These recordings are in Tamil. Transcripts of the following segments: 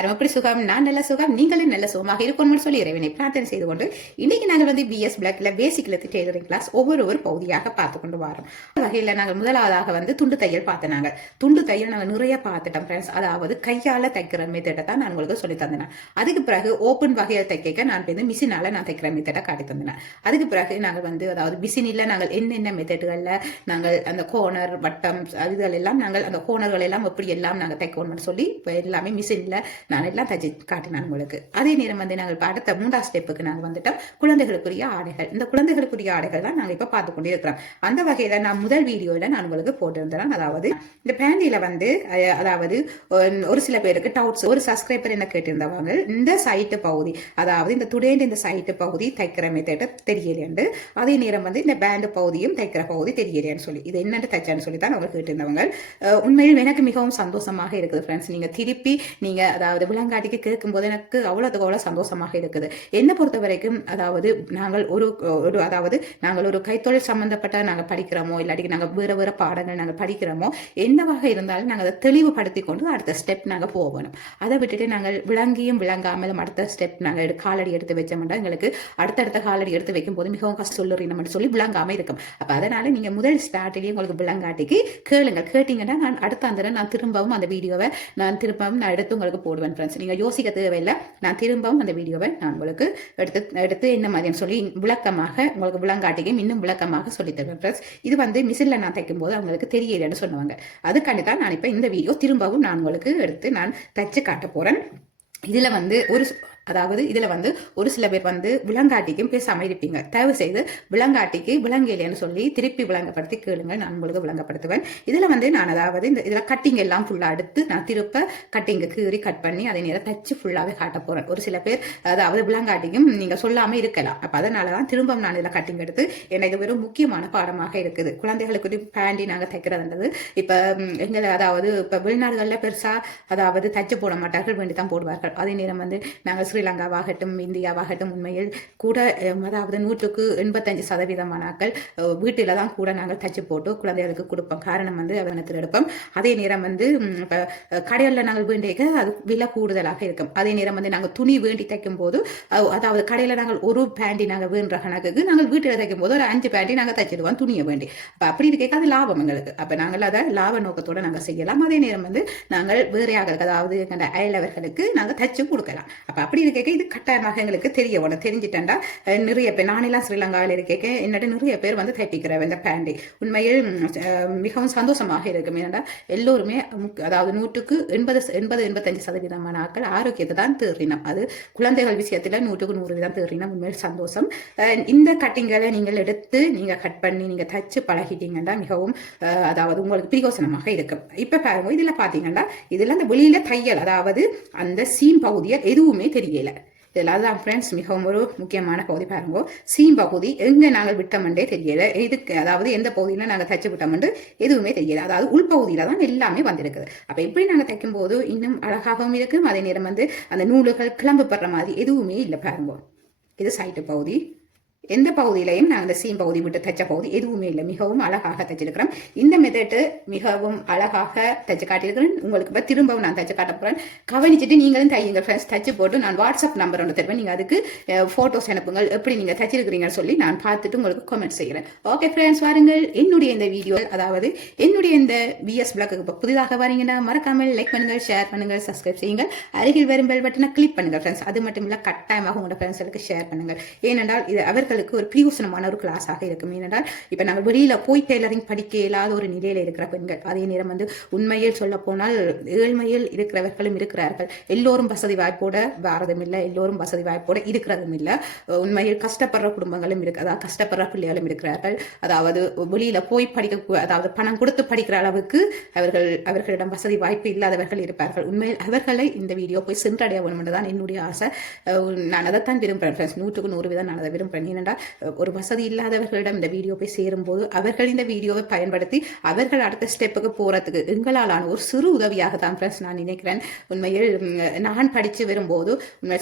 எல்லாரும் எப்படி சுகம்? நான் நல்ல சுகம், நீங்களும் நல்ல சுகமாக இருக்கணும்னு சொல்லி இறைவனை பிரார்த்தனை செய்து கொண்டு இன்னைக்கு நாங்கள் வந்து பிஎஸ் பிளாக்ல பேசிக்ல டெய்லரிங் கிளாஸ் ஒவ்வொரு பகுதியாக பார்த்து கொண்டு வரோம். வகையில் நாங்கள் முதலாவதாக வந்து துண்டு தையல் பார்த்தனாங்க. துண்டு தையல் நாங்கள் நிறைய பார்த்துட்டோம் ஃப்ரெண்ட்ஸ். அதாவது கையால தைக்கிற மெத்தடை தான் நான் உங்களுக்கு சொல்லி தந்தேன். அதுக்கு பிறகு ஓப்பன் வகையில் தைக்க நான் வந்து மிஷினால நான் தைக்கிற மெத்தடை காட்டி தந்தேன். அதுக்கு பிறகு நாங்கள் வந்து அதாவது மிஷினில் நாங்கள் என்னென்ன மெத்தடுகளில் நாங்கள் அந்த கோனர் வட்டம் இதுகள் எல்லாம் நாங்கள் அந்த கோனர்கள் எல்லாம் எப்படி எல்லாம் நாங்கள் தைக்கணும்னு சொல்லி எல்லாமே மிஷினில் நான் எல்லாம் தைச்சு காட்டினேன் உங்களுக்கு. அதே நேரம் வந்து நாங்கள் அடுத்த 3ஆவது ஸ்டெப்புக்கு நாங்கள் வந்துட்டோம் குழந்தைகளுக்குரிய ஆடைகள். இந்த குழந்தைகளுக்குரிய ஆடைகள் தான் நாங்கள் இப்போ பார்த்து கொண்டே இருக்கிறோம். அந்த வகையில் நான் முதல் வீடியோவில் நான் உங்களுக்கு போட்டிருந்தேன். அதாவது இந்த பேண்டியில் வந்து அதாவது ஒரு சில பேருக்கு டவுட்ஸ், ஒரு சப்ஸ்கிரைபர் என்ன கேட்டிருந்தவங்க இந்த சைட்டு பகுதி, அதாவது இந்த துடைந்து இந்த சைட்டு பகுதி தைக்கிற மெத்தட் தெரியலேண்டு, அதே நேரம் வந்து இந்த பேண்டு பகுதியும் தைக்கிற பகுதி தெரியலேன்னு சொல்லி இது என்னென்னு தைச்சான்னு சொல்லி தான் அவங்க கேட்டிருந்தவங்க. உண்மையில் எனக்கு மிகவும் சந்தோஷமாக இருக்குது ஃப்ரெண்ட்ஸ். நீங்கள் திருப்பி நீங்கள் அதாவது விலங்காட்டிக்கு கேட்கும்போது எனக்கு அவ்வளோ சந்தோஷமாக இருக்குது. என்னை பொறுத்த வரைக்கும் அதாவது நாங்கள் நாங்கள் ஒரு கைத்தொழில் சம்பந்தப்பட்ட நாங்கள் படிக்கிறோமோ இல்லாட்டி நாங்கள் வேறு பாடங்கள் நாங்கள் படிக்கிறோமோ என்னவாக இருந்தாலும் நாங்கள் அதை தெளிவுபடுத்தி கொண்டு அடுத்த ஸ்டெப் நாங்கள் போகணும். அதை விட்டுட்டு நாங்கள் விளங்கியும் விளங்காமலும் அடுத்த ஸ்டெப் நாங்கள் காலடி எடுத்து வச்சோம்னா எங்களுக்கு அடுத்தடுத்த காலடி எடுத்து வைக்கும் போது மிகவும் கஷ்டம் சொல்லுறீங்கன்னு சொல்லி விளங்காமல் இருக்கும். அப்போ அதனால நீங்கள் முதல் ஸ்டார்ட்லேயே உங்களுக்கு விளங்காட்டிக்கு கேட்டீங்கன்னா நான் அடுத்த அந்த நான் திரும்பவும் அந்த வீடியோவை நான் எடுத்து உங்களுக்கு போடுவேன் ஃப்ரெண்ட்ஸ். நீங்கள் யோசிக்க தேவையில்லை. நான் திரும்பவும் அந்த வீடியோவை நான் உங்களுக்கு எடுத்து என்ன மாதிரின்னு சொல்லி விளக்கமாக உங்களுக்கு விளங்காட்டிக்கும் இன்னும் விளக்கமாக சொல்லி தருவேன் ஃப்ரெண்ட்ஸ். இது வந்து மிஷினில் நான் தைக்கும் போது அவங்களுக்கு தெரியலன்னு சொன்னாங்க. அதுக்காண்டி தான் நான் இப்போ இந்த வீடியோ திரும்பவும் நான் உங்களுக்கு எடுத்து நான் தைச்சு காட்ட போகிறேன். இதில் வந்து இதில் வந்து ஒரு சில பேர் வந்து விலங்காட்டிக்கும் பேசாமல் இருப்பீங்க. தயவு செய்து விலங்காட்டிக்கு விலங்கையிலேன்னு சொல்லி திருப்பி விளங்கப்படுத்தி கேளுங்க, நான் உங்களுக்கு விளங்கப்படுத்துவேன். இதில் வந்து நான் அதாவது இதில் கட்டிங் எல்லாம் ஃபுல்லாக எடுத்து நான் திருப்ப கட்டிங்கு கீறி கட் பண்ணி அதே நேரம் தச்சு ஃபுல்லாகவே காட்ட போகிறேன். ஒரு சில பேர் அதாவது விலங்காட்டிக்கும் நீங்கள் சொல்லாமல் இருக்கலாம். அப்போ அதனால தான் திரும்பவும் நான் இதில் கட்டிங் எடுத்து ஏன்னா இது வெறும் முக்கியமான பாடமாக இருக்குது. குழந்தைகளுக்கு பேண்டி நாங்கள் தைக்கிறதுன்றது இப்போ எங்களை அதாவது இப்போ வெளிநாடுகளில் பெருசாக அதாவது தச்சு போட மாட்டார்கள், வேண்டி தான் போடுவார்கள். அதே நேரம் வந்து நாங்கள் ஸ்ரீலங்காவாகட்டும் இந்தியாவாகட்டும் உண்மையில் கூட அதாவது 185% ஆட்கள் வீட்டில் தான் கூட நாங்கள் தச்சு போட்டு குழந்தைகளுக்கு கொடுப்போம். காரணம் வந்து அவனத்தில் எடுப்போம். அதே நேரம் வந்து இப்போ கடைகளில் நாங்கள் வேண்டிய அது விலை கூடுதலாக இருக்கும். அதே நேரம் வந்து நாங்கள் துணி வேண்டி தைக்கும் போது அதாவது கடையில் நாங்கள் ஒரு பேண்டி நாங்கள் வேண்டுற கணக்குக்கு நாங்கள் வீட்டில் தைக்கும் போது ஒரு 5 பேண்டி நாங்கள் தைச்சிடுவோம் துணியை வேண்டி. அப்போ அப்படி இருக்க அது லாபம் எங்களுக்கு. அப்போ நாங்கள் அதை லாப நோக்கத்தோடு நாங்கள் செய்யலாம். அதே நேரம் வந்து நாங்கள் வேறையாக அதாவது எங்கள் அயலவர்களுக்கு நாங்கள் தைச்சு கொடுக்கலாம். அப்போ அப்படி இருக்க இது கட்டாயமாக எங்களுக்கு தெரிஞ்சிட்டேன்டா. நிறைய பேர் நானெல்லாம் ஸ்ரீலங்காவில் இருக்க என்னட்டு நிறைய பேர் வந்து தைப்பிக்கிற இந்த பேண்டி உண்மையில் மிகவும் சந்தோஷமாக இருக்கும். ஏன்னா எல்லோருமே அதாவது 100% 85% ஆட்கள் ஆரோக்கியத்தை தான் தேறினோம். அது குழந்தைகள் விஷயத்தில் 100% தேறினோம். உண்மையில் சந்தோஷம். இந்த கட்டிங்களை நீங்கள் எடுத்து நீங்கள் கட் பண்ணி நீங்கள் தச்சு பழகிட்டீங்கன்னா மிகவும் அதாவது உங்களுக்கு பிரயோசனமாக இருக்கும். இப்போ பாருங்க இதில் பார்த்தீங்கன்னா இதில் அந்த வெளியில தையல் அதாவது அந்த சீம் பகுதியை எதுவுமே தெரியல. இதில் அதுதான் ஃப்ரெண்ட்ஸ் மிகவும் ஒரு முக்கியமான பகுதி. பாருங்க சீம் பகுதி எங்கே நாங்கள் விட்டோம்ன்றே தெரியல. இதுக்கு அதாவது எந்த பகுதியில் நாங்கள் தைச்சு விட்டோம்னு எதுவுமே தெரியல. அதாவது உள்பகுதியில் தான் எல்லாமே வந்திருக்குது. அப்போ எப்படி நாங்கள் தைக்கும் போது இன்னும் அழகாகவும் இருக்கும். அதே நேரம் வந்து அந்த நூல்கள் கிளம்பு படுற மாதிரி எதுவுமே இல்லை. பாருங்க இது சைட்டு பகுதி. எந்த பகுதியிலையும் நாங்கள் இந்த சீம் பகுதி விட்டு தைச்ச பகுதி எதுவுமே இல்லை. மிகவும் அழகாக தைச்சிருக்கிறோம். இந்த மெத்தட்டு மிகவும் அழகாக தைச்சு காட்டியிருக்கிறேன். உங்களுக்கு இப்போ திரும்பவும் நான் தைச்சு காட்ட போகிறேன். கவனிச்சுட்டு நீங்களும் தையுங்க ஃப்ரெண்ட்ஸ். தைச்சு போட்டு நான் வாட்ஸ்அப் நம்பர் ஒன்று தருவேன். நீங்கள் அதுக்கு ஃபோட்டோஸ் அனுப்புங்கள் எப்படி நீங்கள் தைச்சிருக்கிறீங்கன்னு சொல்லி நான் பார்த்துட்டு உங்களுக்கு கமெண்ட் செய்கிறேன். ஓகே ஃப்ரெண்ட்ஸ், வாருங்கள் என்னுடைய இந்த வீடியோ அதாவது என்னுடைய இந்த பிஎஸ் பிளாக்கு இப்போ புதிதாக வரீங்கன்னா மறக்காமல் லைக் பண்ணுங்கள், ஷேர் பண்ணுங்கள், சப்ஸ்கிரைப் செய்யுங்கள். அருகில் வரும் பெல் பட்டனை கிளிக் பண்ணுங்கள் ஃப்ரெண்ட்ஸ். அது மட்டும் இல்லை கட்டாயமாக உங்களோட ஃப்ரெண்ட்ஸுக்கு ஷேர் பண்ணுங்கள். ஏனென்றால் இது அவர்களுக்கு ஒரு பிரயோசனமான ஒரு கிளாஸாக இருக்கும். ஏனென்றால் இப்போ நாங்கள் வெளியில போய் டெய்லரிங் படிக்க இயலாத ஒரு நிலையில இருக்கிற பெண்கள், அதே நேரம் வந்து உண்மையில் சொல்ல போனால் ஏழ்மையில் இருக்கிறவர்களும் இருக்கிறார்கள். எல்லோரும் வசதி வாய்ப்போட வாரதும் இல்லை, எல்லோரும் வசதி வாய்ப்போட இருக்கிறதும் இல்லை. உண்மையில் கஷ்டப்படுற குடும்பங்களும் இருக்கு, அதாவது கஷ்டப்படுற பிள்ளைகளும் இருக்கிறார்கள். அதாவது வெளியில போய் படிக்க அதாவது பணம் கொடுத்து படிக்கிற அளவுக்கு அவர்களிடம் வசதி வாய்ப்பு இல்லாதவர்கள் இருப்பார்கள். உண்மையில் அவர்களை இந்த வீடியோ போய் சென்றடைய வேணும் தான் என்னுடைய ஆசை. நான் அதைத்தான் விரும்புகிறேன். 100% நான் அதை விரும்புகிறேன். ஏனென்றால் ஒரு வசதி இல்லாதவர்களிடம் இந்த வீடியோ போய் சேரும்போது அவர்கள் இந்த வீடியோவை பயன்படுத்தி அவர்கள் அடுத்த ஸ்டெப்புக்கு போகிறதுக்கு எங்களாலான ஒரு சிறு உதவியாக தான் ஃப்ரெண்ட்ஸ் நான் நினைக்கிறேன். உண்மையில் நான் படித்து வரும்போது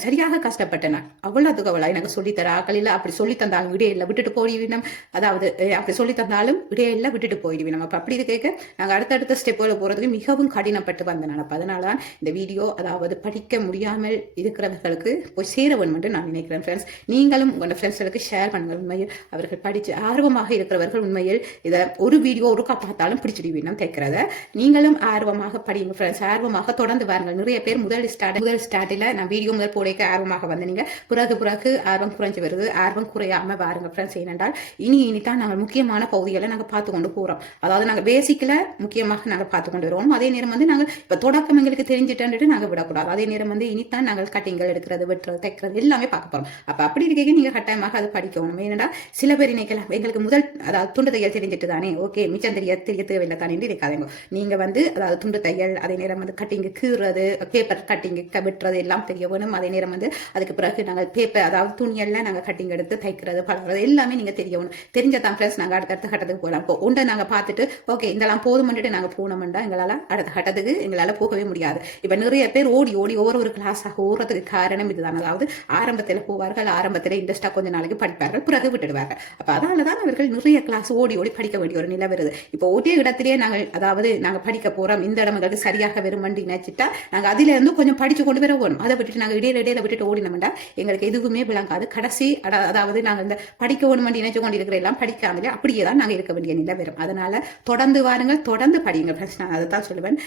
சரியாக கஷ்டப்பட்டேன். நான் அவ்வளோத்துக்கு அவ்வளோ எனக்கு சொல்லித்தர ஆக்களில் அப்படி சொல்லி தந்தாலும் விடையில விட்டுட்டு போயிடுவினம், அதாவது அப்படி சொல்லி தந்தாலும் விடையில விட்டுட்டு போயிடுவினம். அப்போ அப்படி இது கேட்க நாங்கள் அடுத்தடுத்த ஸ்டெப்புகள் போகிறதுக்கு மிகவும் கடினப்பட்டு வந்தேன். அப்போ அதனால தான் இந்த வீடியோ அதாவது படிக்க முடியாமல் இருக்கிறவர்களுக்கு போய் சேர வேண்டும் என்று நான் நினைக்கிறேன் ஃப்ரெண்ட்ஸ். நீங்களும் உங்களோட ஃப்ரெண்ட்ஸ்களுக்கு ஷேர் பண்ணுங்கள். உண்மையில் அவர்கள் படித்து ஆர்வமாக இருக்கிறவர்கள் உண்மையில் இதை ஒரு வீடியோ ஒருக்கா பார்த்தாலும் பிடிச்சிடுவீனம் தைக்கிறத. நீங்களும் ஆர்வமாக படிங்க ஃப்ரெண்ட்ஸ், ஆர்வமாக தொடர்ந்து வாருங்கள். நிறைய பேர் முதல் ஸ்டார்டில் நான் வீடியோ முதல் போடைக்க ஆர்வமாக வந்தீங்க, பிறகு ஆர்வம் குறைஞ்சி வருது. ஆர்வம் குறையாமல் வாருங்க ஃப்ரெண்ட்ஸ். ஏனென்றால் இனி தான் நாங்கள் முக்கியமான பகுதிகளை நாங்கள் பார்த்து கொண்டு போகிறோம். அதாவது நாங்கள் பேசிக்கில் முக்கியமாக நாங்கள் பார்த்து கொண்டு வருவோம். அதே நேரம் நாங்கள் இப்போ தொடக்கம் எங்களுக்கு தெரிஞ்சுட்டு நாங்கள் விடக்கூடாது. அதே நேரம் இனித்தான் நாங்கள் கட்டிங்கள் எடுக்கிறது, வெட்டுறது, தைக்கிறது எல்லாமே பார்க்க போகிறோம். அப்போ அப்படி இருக்க நீங்கள் கட்டாயமாக அதை படிக்கணும். ஏன்னா சில பேர் நினைக்கலாம் எங்களுக்கு முதல் அதாவது துண்டு தையல் தெரிஞ்சிட்டு தானே, ஓகே மிச்சம் தெரிய தேவையில்லை தானே இருக்காதீங்க. நீங்கள் அதாவது துண்டு தையல், அதே நேரம் கட்டிங்கு கீறுறது, பேப்பர் கட்டிங்கு வெட்டுறது எல்லாம் தெரிய வேணும். அதே நேரம் அதுக்கு பிறகு நாங்கள் பேப்பர் அதாவது துணியெல்லாம் நாங்கள் கட்டிங் எடுத்து தைக்கிறது, பழகிறது எல்லாமே நீங்கள் தெரியணும். தெரிஞ்சதான் ஃப்ரெண்ட்ஸ் நாங்கள் அடுத்த கட்டத்துக்கு போகலாம். இப்போ ஒன்றை நாங்கள் பார்த்துட்டு ஓகே இதெல்லாம் போதுமென்ட்டு நாங்கள் போனோம்னா எங்களால் அடுத்த கட்டத்துக்கு எங்களால் போகவே முடியாது. இப்போ நிறைய பேர் ஓடி ஒவ்வொரு கிளாஸாக ஓடுறதுக்கு காரணம் இதுதான். அதாவது ஆரம்பத்தில் போவார்கள், ஆரம்பத்தில் இன்ட்ரெஸ்டாக கொஞ்ச நாளைக்கு படிப்பார்கள், பிறகு விட்டுடுவார்கள். அப்போ அதனால தான் அவர்கள் நிறைய கிளாஸ் ஓடி படிக்க வேண்டிய ஒரு நிலை வருது. இப்போ ஒரே இடத்திலேயே நாங்கள் படிக்க போகிறோம், இந்த இடம் எங்களுக்கு சரியாக வருமென்று நினைச்சிட்டா நாங்கள் அதிலிருந்து கொஞ்சம் படித்து கொண்டு வர வேணும். அதை விட்டுட்டு நாங்கள் இடையில விட்டுட்டு ஓடினோம்னா எங்களுக்கு எதுவுமே விளங்காது. கடைசி அதாவது நாங்கள் இந்த படிக்க வேணுமென்று நினைச்சு கொண்டு இருக்கிற எல்லாம் படிக்காமலே அப்படியே தான் நாங்கள் இருக்க வேண்டிய நிலை வரும். அதனால தொடர்ந்து வாருங்கள், தொடர்ந்து படிங்க ஃப்ரெண்ட்ஸ். நான் அதை தான் சொல்லுவேன்.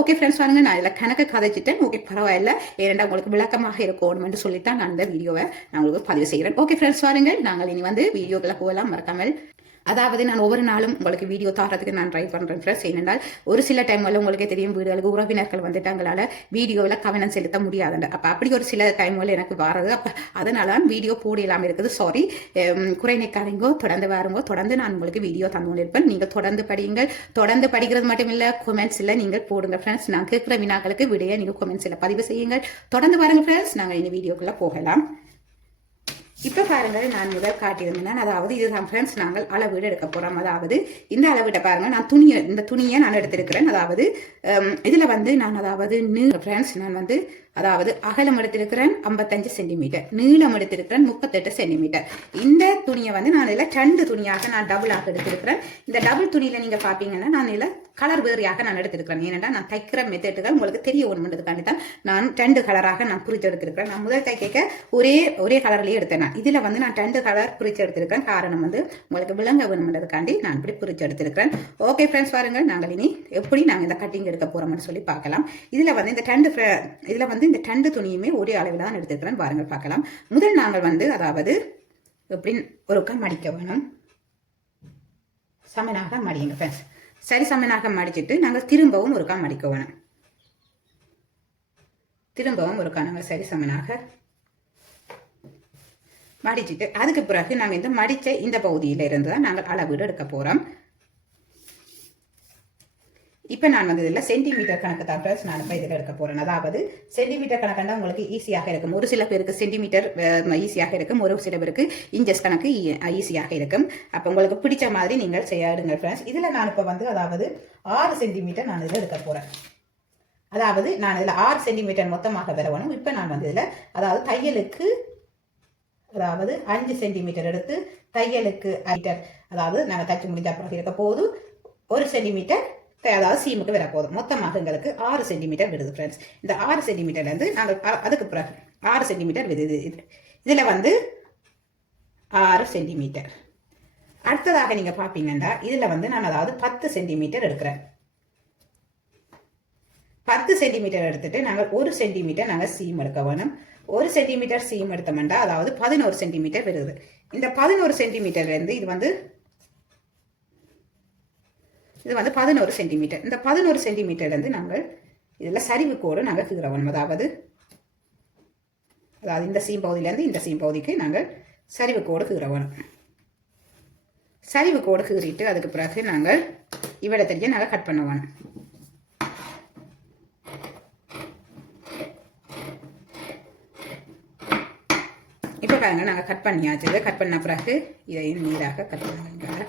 ஓகே ஃப்ரெண்ட்ஸ் வாருங்க, நான் இதில் கணக்கு கதைச்சிட்டேன். ஓகே பரவாயில்ல, ஏனெண்டா உங்களுக்கு விளக்கமாக இருக்கணும்னு சொல்லித்தான் நான் இந்த வீடியோவை நான் உங்களுக்கு பதிவு செய்கிறேன். ஓகே ஃப்ரெண்ட்ஸ் வாருங்கள், நாங்கள் இனி வீடியோக்களை போகலாம். மறக்காமல் அதாவது நான் ஒவ்வொரு நாளும் உங்களுக்கு வீடியோ தரத்துக்கு நான் ட்ரை பண்ணுறேன் ஃப்ரெண்ட்ஸ். ஏனென்றால் ஒரு சில டைம்ல உங்களுக்கே தெரியும் வீடுகளுக்கு உறவினர்கள் வந்துட்டாங்களால வீடியோவில் கவனம் செலுத்த முடியாதுண்டு. அப்போ அப்படி ஒரு சில டைம்ல எனக்கு வரது. அப்போ அதனால தான் வீடியோ போடலாமல் இருக்குது. சாரி, குறை நிற்காதீங்கோ, தொடர்ந்து வாருங்கோ. தொடர்ந்து நான் உங்களுக்கு வீடியோ தந்து கொண்டிருப்பேன். நீங்கள் தொடர்ந்து படியுங்கள். தொடர்ந்து படிக்கிறது மட்டும் இல்லை, கொமெண்ட்ஸில் நீங்கள் போடுங்க ஃப்ரெண்ட்ஸ். நான் கேட்குற வினாக்களுக்கு விடையை நீங்கள் கொமெண்ட்ஸில் பதிவு செய்யுங்கள். தொடர்ந்து வாருங்க ஃப்ரெண்ட்ஸ், நாங்கள் இனி வீடியோக்குள்ளே போகலாம். இப்போ பாருங்கள், நான் முதல் காட்டியிருந்தேன். அதாவது இதுதான் ஃப்ரெண்ட்ஸ், நாங்கள் அளவீடு எடுக்க போகிறோம். அதாவது இந்த அளவீட்டை பாருங்கள், நான் இந்த துணியை நான் எடுத்திருக்கிறேன். அதாவது இதில் நான் அதாவது ஃப்ரெண்ட்ஸ் நான் அதாவது அகலம் எடுத்திருக்கிறேன் 55 சென்டிமீட்டர், நீளம் எடுத்திருக்கிறேன் 38 சென்டிமீட்டர். இந்த துணியை நான் இதில் 2 துணியாக நான் டபுளாக எடுத்திருக்கிறேன். இந்த டபுள் துணியில் நீங்கள் பார்ப்பீங்கன்னா நான் இதில் கலர் வேறையாக நான் எடுத்திருக்கிறேன். ஏனென்றா நான் தைக்கிற மெத்தட்டுகள் உங்களுக்கு தெரிய ஒன்றுன்றதுக்காண்டி தான் நான் 2 கலராக நான் பிரித்து எடுத்திருக்கிறேன். நான் முதல் தைக்க ஒரே கலர்லேயே எடுத்தேன். இதில் நான் 2 கலர் பிரித்து எடுத்திருக்கிறேன். காரணம் உங்களுக்கு விளங்க வேணும்ன்றதுக்காண்டி நான் இப்படி பிரித்து எடுத்திருக்கிறேன். ஓகே ஃப்ரெண்ட்ஸ் பாருங்கள், நாங்கள் இனி எப்படி நாங்கள் இந்த கட்டிங் எடுக்க போகிறோம்னு சொல்லி பார்க்கலாம். இதில் இந்த 2 துணியுமே ஒரே அளவில் தான் எடுத்திருக்கிறேன். பாருங்கள் பார்க்கலாம். முதல் நாங்கள் அதாவது எப்படி ஒருக்கா மடிக்க வேணும், சமனாக மடியுங்க ஃப்ரெண்ட்ஸ். சரி சமனாக மடிச்சுட்டு நாங்கள் திரும்பவும் ஒருக்கா மடிக்க வேணும். திரும்பவும் ஒருக்கா நாங்கள் சரி சமனாக மடிச்சுட்டு அதுக்கு பிறகு நாங்கள் இந்த மடிச்ச இந்த பகுதியில இருந்து தான் நாங்கள் அளவீடு எடுக்க போறோம். இப்போ நான் இதில் சென்டிமீட்டர் கணக்கு தான் ஃப்ரெண்ட்ஸ் நான் இப்போ இதில் எடுக்க போகிறேன். அதாவது சென்டிமீட்டர் கணக்குன்னா உங்களுக்கு ஈஸியாக இருக்கும். ஒரு சில பேருக்கு சென்டிமீட்டர் ஈஸியாக இருக்கும், ஒரு சில பேருக்கு இன்ச்சஸ் கணக்கு ஈஸியாக இருக்கும். அப்போ உங்களுக்கு பிடிச்ச மாதிரி நீங்கள் செய்யாடுங்க ஃப்ரெண்ட்ஸ். இதில் நான் இப்போ அதாவது 6 சென்டிமீட்டர் நான் இதில் எடுக்க போகிறேன். அதாவது நான் இதில் 6 சென்டிமீட்டர் மொத்தமாக வரணும். இப்போ நான் இதில் அதாவது தையலுக்கு அதாவது 5 சென்டிமீட்டர் எடுத்து தையலுக்கு மீட்டர் அதாவது நாங்கள் தைச்சு முடிஞ்ச பிறகு இருக்க போது 1 சென்டிமீட்டர் அதாவது சீமுக்கு வர போதும். மொத்தமாக எங்களுக்கு 6 சென்டிமீட்டர் விடுது ஃப்ரெண்ட்ஸ். இந்த 6 சென்டிமீட்டர்லேருந்து நாங்கள் அதுக்கு பிறகு 6 சென்டிமீட்டர் விடுது. இதில் 6 சென்டிமீட்டர். அடுத்ததாக நீங்கள் பார்ப்பீங்கன்னா இதில் நான் அதாவது 10 சென்டிமீட்டர் எடுக்கிறேன். 10 சென்டிமீட்டர் எடுத்துட்டு நாங்கள் 1 சென்டிமீட்டர் நாங்கள் சீம் எடுக்க வேணும். 1 சென்டிமீட்டர் சீம் எடுத்தோம்னா அதாவது 11 சென்டிமீட்டர் வருது. இந்த 11 சென்டிமீட்டர்லேருந்து இது 11 சென்டிமீட்டர். இந்த 11 சென்டிமீட்டர்லேருந்து நாங்கள் இதில் சரிவு கோடு நாங்கள் கீறணும். அதாவது இந்த சீம் பகுதியிலேருந்து இந்த சீம் பகுதிக்கு நாங்கள் சரிவு கோடு கீறணும். சரிவு கோடு கீறிட்டு அதுக்கு பிறகு நாங்கள் இவ்விடத்திலேயே நாங்கள் கட் பண்ணுவோம். இப்போ பாருங்க நாங்கள் கட் பண்ணியாச்சு. கட் பண்ண பிறகு இதையும் நீராக கட் பண்ணுங்க.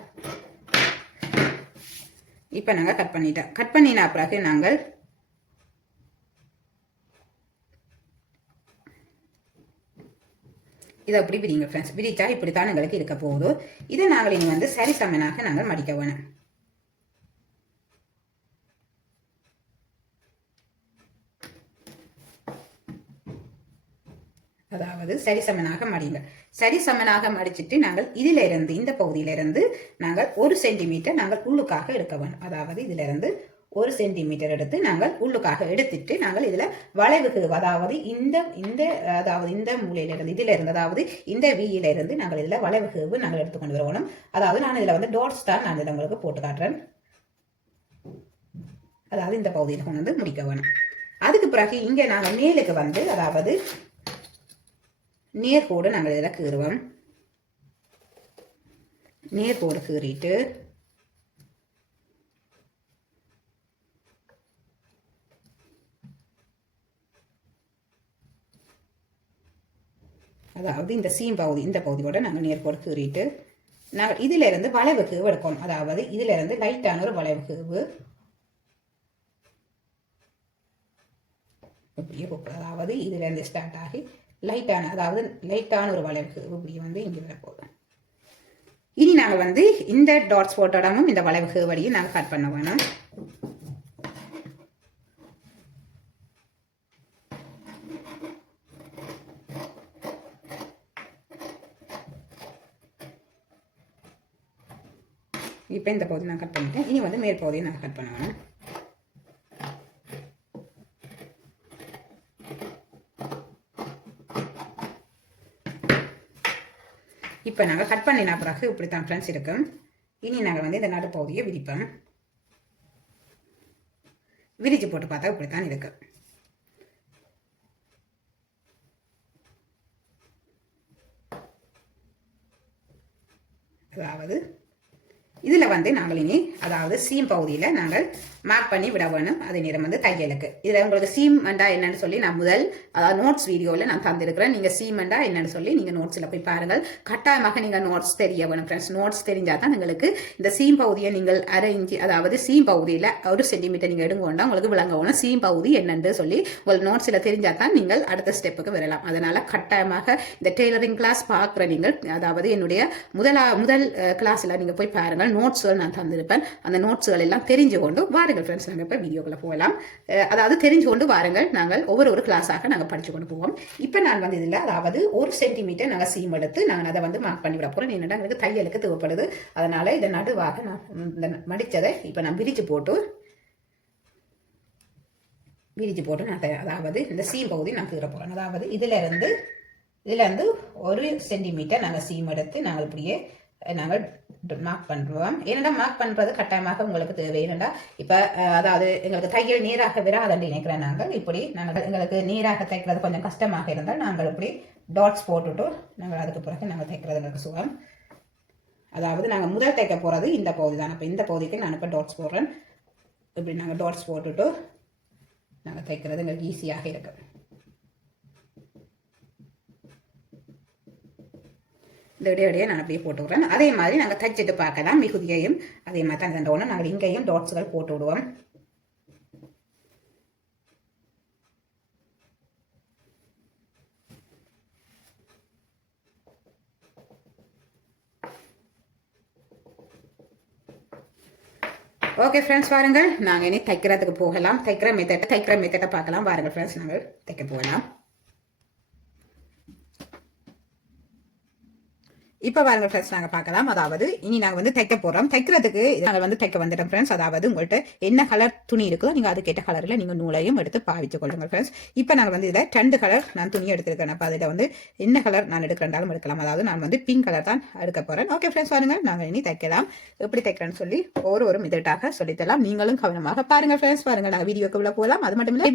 இப்போ நாங்கள் கட் பண்ணிட்டோம். கட் பண்ணின பிறகு நாங்கள் இதை அப்படி விரிங்க ஃப்ரெண்ட்ஸ். விரிச்சா இப்படித்தான் எங்களுக்கு இருக்க போகுது. இதை நாங்கள் இனி வந்து சரி சமனாக நாங்கள் மடிக்க வேணும். அதாவது சரிசமனாக மடிங்க. சரிசமனாக மடிச்சிட்டு நாங்கள் இதிலிருந்து இந்த பகுதியிலிருந்து நாங்கள் 1 சென்டிமீட்டர் நாங்கள் உள்ளுக்காக எடுக்க வேணும். அதாவது இதிலிருந்து 1 சென்டிமீட்டர் எடுத்து நாங்கள் உள்ளுக்காக எடுத்துட்டு நாங்கள் இதுல வளைவுக்கு அதாவது இந்த மூலையிலிருந்து இதிலிருந்து அதாவது இந்த வியிலிருந்து நாங்கள் இதுல வளைவுக்கு நாங்கள் எடுத்துக்கொண்டு வரணும். அதாவது நான் இதுல வந்து டாட்ஸ் தான் நான் இதில் உங்களுக்கு போட்டு காட்டுறேன். அதாவது இந்த பகுதியில் கொண்டு வந்து முடிக்க வேணும். அதுக்கு பிறகு இங்க நாங்கள் மேலுக்கு வந்து அதாவது நேர்கோடு நாங்கள் இதில் கீறுவோம். நேர்கோடு கீறிட்டு அதாவது இந்த சீம் பகுதி இந்த பகுதியோட நாங்கள் நேர்கோடு கீறிட்டு நாங்கள் இதில் இருந்து வளைவு கீவு எடுக்கணும். அதாவது இதில் இருந்து லைட்டான ஒரு வளைவு கீவு இப்படியே அதாவது இதுல இருந்து ஸ்டார்ட் ஆகி லைட்டான ஒரு வளைவுக்கு இப்படி வந்து இங்கே வரப்போகுது. இனி நாங்கள் வந்து இந்த டாட்ஸ் போட்ட இடமும் இந்த வளைவுக்கு வழியும் நாங்கள் கட் பண்ண வேணும். இப்போ இந்த பகுதி நான் கட் பண்ணிட்டேன். இனி வந்து மேல் பகுதியை நான் கட் பண்ண வேணும். இப்போ நாங்கள் கட் பண்ணின பிறகு இப்படி தான் ஃப்ரெண்ட்ஸ் இருக்கும். இனி நாங்கள் வந்து இந்த நடுப்பகுதியை விரிப்போம். விரிச்சு போட்டு பார்த்தா இப்படித்தான் இருக்கு. அதாவது இதில் வந்து நாங்கள் இனி அதாவது சீம் பகுதியில் நாங்கள் மார்க் பண்ணி விட வேணும். அதே நேரம் வந்து தையலுக்கு இதில் உங்களுக்கு சீமெண்டா என்னன்னு சொல்லி நான் முதல் அதாவது நோட்ஸ் வீடியோவில் நான் தந்திருக்கிறேன். நீங்கள் சீமெண்டா என்னன்னு சொல்லி நீங்கள் நோட்ஸில் போய் பாருங்கள். கட்டாயமாக நீங்கள் நோட்ஸ் தெரிய வேணும் ஃப்ரெண்ட்ஸ். நோட்ஸ் தெரிஞ்சால் தான் உங்களுக்கு இந்த சீம் பகுதியை நீங்கள் அரை இன்ச்சு அதாவது சீம் பகுதியில் 1 சென்டிமீட்டர் நீங்கள் எடுங்கொண்டா உங்களுக்கு விளங்க வேணும் சீம் பகுதி என்னன்னு சொல்லி உங்கள் நோட்ஸில் தெரிஞ்சால் தான் நீங்கள் அடுத்த ஸ்டெப்புக்கு வரலாம். அதனால் கட்டாயமாக இந்த டெய்லரிங் கிளாஸ் பார்க்குற நீங்கள் அதாவது என்னுடைய முதல் கிளாஸில் நீங்கள் போய் பாருங்கள். நோட்ஸ்கள் நான் தந்திருப்பேன். அந்த நோட்ஸ்கள் எல்லாம் தெரிஞ்சு கொண்டு வாருங்கள் ஃப்ரெண்ட்ஸ். நாங்கள் இப்போ வீடியோக்குள்ள போகலாம். அதாவது தெரிஞ்சு கொண்டு வாருங்கள். நாங்கள் ஒவ்வொரு கிளாஸாக நாங்கள் படிச்சு கொண்டு போவோம். இப்போ நான் வந்து இதில் அதாவது 1 சென்டிமீட்டர் நாங்கள் சீம் எடுத்து நாங்கள் அதை வந்து மார்க் பண்ணி விட போகிறோம். என்னடா எங்களுக்கு தையலுக்கு தேவைப்படுது. அதனால இதை நடுவாக நான் இந்த மடித்ததை இப்போ நான் விரிச்சு போட்டு நான் அதாவது இந்த சீம் பகுதி நான் கீற போகிறேன். அதாவது இதில் இருந்து 1 சென்டிமீட்டர் நாங்கள் சீம் எடுத்து நாங்கள் இப்படியே நாங்கள் மார்க் பண்ணுவோம். ஏன்னா மார்க் பண்ணுறது கட்டாயமாக உங்களுக்கு தேவை. என்னடா இப்போ அதாவது எங்களுக்கு தையல் நேராக விராதண்டு நினைக்கிறேன். நாங்கள் இப்படி எங்களுக்கு நேராக தைக்கிறது கொஞ்சம் கஷ்டமாக இருந்தால் நாங்கள் இப்படி டாட்ஸ் போட்டுட்டு நாங்கள் அதுக்கு பிறகு நாங்கள் தைக்கிறது எங்களுக்கு சுகம். அதாவது நாங்கள் முதல் தைக்க போகிறது இந்த பகுதி தான். இப்போ இந்த பகுதிக்கு நான் இப்போ டாட்ஸ் போடுறேன். இப்படி நாங்கள் டாட்ஸ் போட்டுட்டு நாங்கள் தைக்கிறது எங்களுக்கு ஈஸியாக இருக்கு. இந்த இடையே நான் அப்படியே போட்டு விடுறேன். அதே மாதிரி நாங்கள் தைச்சிட்டு பார்க்கலாம். மிகுதியையும் அதே மாதிரி தான் தண்டோன்னு நாங்கள் இங்கேயும் டாட்ஸுகள் போட்டு விடுவோம். ஓகே ஃப்ரெண்ட்ஸ் பாருங்கள். நாங்கள் இனி தைக்கிறதுக்கு போகலாம். தைக்கிற மெத்தட்டை பார்க்கலாம். பாருங்கள் ஃப்ரெண்ட்ஸ் நாங்கள் தைக்க போகலாம். இப்போ பாருங்க ஃப்ரெண்ட்ஸ் நாங்கள் பார்க்கலாம். அதாவது இனி நாங்கள் வந்து தைக்க போகிறோம். தைக்கிறதுக்கு நாங்கள் வந்து தைக்க வந்துட்டோம் ஃப்ரெண்ட்ஸ். அதாவது உங்கள்கிட்ட என்ன கலர் துணி இருக்குதோ நீங்கள் அதுக்கேற்ற கலரில் நீங்கள் நூலையும் எடுத்து பாவிச்சு கொள்ளுங்க ஃப்ரெண்ட்ஸ். இப்போ நாங்கள் வந்து இதில் 2 கலர் நான் துணி எடுத்துருக்கேன். அப்போ அதில் வந்து என்ன கலர் நான் எடுக்கிறேன்டாலும் எடுக்கலாம். அதாவது நான் வந்து பிங்க் கலர் தான் எடுக்க போகிறேன். ஓகே ஃப்ரெண்ட்ஸ் பாருங்க நாங்கள் இனி தைக்கலாம். எப்படி தைக்கிறேன்னு சொல்லி ஒரு மெத்தடாக சொல்லித்தரலாம். நீங்களும் கவனமாக பாருங்க ஃப்ரெண்ட்ஸ். பாருங்க நாங்கள் வீடியோக்கு உள்ள போகலாம். அது மட்டும் இல்லை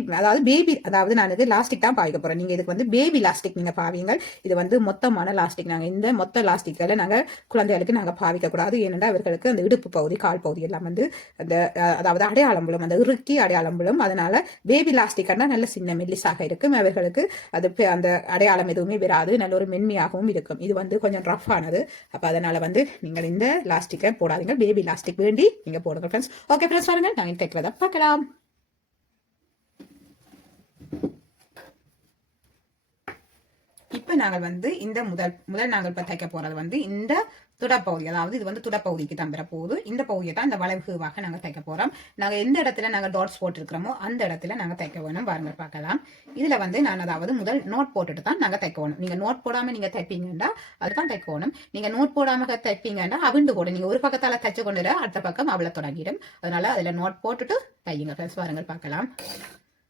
அதாவது நான் இது லாஸ்டிக் தான் பாவிக்க போகிறேன். நீங்கள் இதுக்கு வந்து பேபி லாஸ்டிக் நீங்கள் பாவீங்க. இது வந்து மொத்தமான லாஸ்டிக். நாங்கள் இந்த மொத்த லாஸ்டிக்கில் நாங்கள் குழந்தைகளுக்கு நாங்கள் பாவிக்கக்கூடாது. ஏனென்றால் அவர்களுக்கு அந்த இடுப்பு பகுதி கால் பகுதி எல்லாம் வந்து அந்த அதாவது அடையாளம் விழும், அந்த இறுக்கி அடையாளம் விழும். அதனால பேபி லாஸ்டிக்னா நல்ல சின்ன மெல்லிசாக இருக்கும், அவர்களுக்கு அது அந்த அடையாளம் எதுவுமே வராது, நல்ல ஒரு மென்மையாகவும் இருக்கும். இது வந்து கொஞ்சம் ரஃப் ஆனது. அப்போ அதனால வந்து நீங்கள் இந்த லாஸ்டிக்கை போடாதீங்க, பேபி லாஸ்டிக் வேண்டி நீங்கள் போடுங்க ஃப்ரெண்ட்ஸ். ஓகே ஃப்ரெண்ட்ஸ், பாருங்க நாங்கள் தைக்கிறத பார்க்கலாம். இப்ப நாங்கள் வந்து இந்த முதல் நாங்கள் இப்ப தைக்க போறது வந்து இந்த துடப்பகுதி, அதாவது இது வந்து துடப்பகுதிக்கு தான் பெற போகுது. இந்த பகுதியை தான் இந்த வளைவுவாக நாங்கள் தைக்க போறோம். நாங்க எந்த இடத்துல நாங்கள் டாட்ஸ் போட்டுருக்கிறோமோ அந்த இடத்துல நாங்க தைக்க வேணும். பாருங்க பார்க்கலாம். இதுல வந்து நான் அதாவது முதல் நோட் போட்டுட்டு தான் நாங்க தைக்க வேணும். நீங்க நோட் போடாம நீங்க தைப்பீங்கன்னா அதுதான் தைக்க வேணும். நீங்க நோட் போடாம தைப்பீங்கன்னா அவிண்டு கூட நீங்க ஒரு பக்கத்தால தைச்சு கொண்டு அடுத்த பக்கம் அவளை தொடங்கிடும். அதனால அதுல நோட் போட்டுட்டு தையுங்க ஃப்ரெண்ட்ஸ். பாருங்க பார்க்கலாம்.